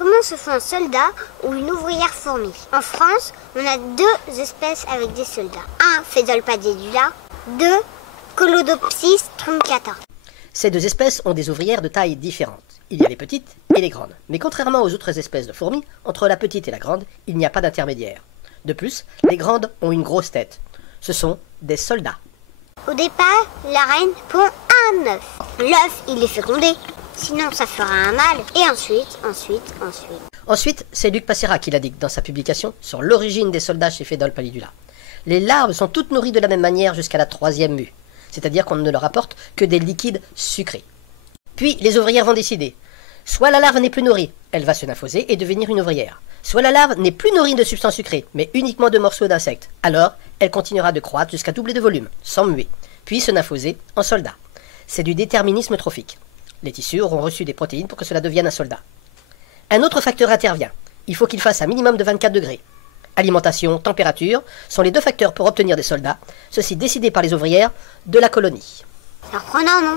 Comment se fait un soldat ou une ouvrière fourmi? En France, on a deux espèces avec des soldats. 1. Phédolpadedula. 2. Colodopsis truncata. Ces deux espèces ont des ouvrières de taille différentes. Il y a les petites et les grandes. Mais contrairement aux autres espèces de fourmis, entre la petite et la grande, il n'y a pas d'intermédiaire. De plus, les grandes ont une grosse tête. Ce sont des soldats. Au départ, la reine pond un œuf. L'œuf, il est fécondé. Sinon, ça fera un mâle. Et ensuite. C'est Luc Passera qui l'indique dans sa publication sur l'origine des soldats chez Phédolpalidula. Les larves sont toutes nourries de la même manière jusqu'à la 3e mue. C'est-à-dire qu'on ne leur apporte que des liquides sucrés. Puis, les ouvrières vont décider. Soit la larve n'est plus nourrie, elle va se nymphoser et devenir une ouvrière. Soit la larve n'est plus nourrie de substances sucrées, mais uniquement de morceaux d'insectes. Alors, elle continuera de croître jusqu'à doubler de volume, sans muer, puis se nymphoser en soldat. C'est du déterminisme trophique. Les tissus auront reçu des protéines pour que cela devienne un soldat. Un autre facteur intervient. Il faut qu'il fasse un minimum de 24 degrés. Alimentation, température sont les deux facteurs pour obtenir des soldats, ceci décidé par les ouvrières de la colonie. Surprenant, non?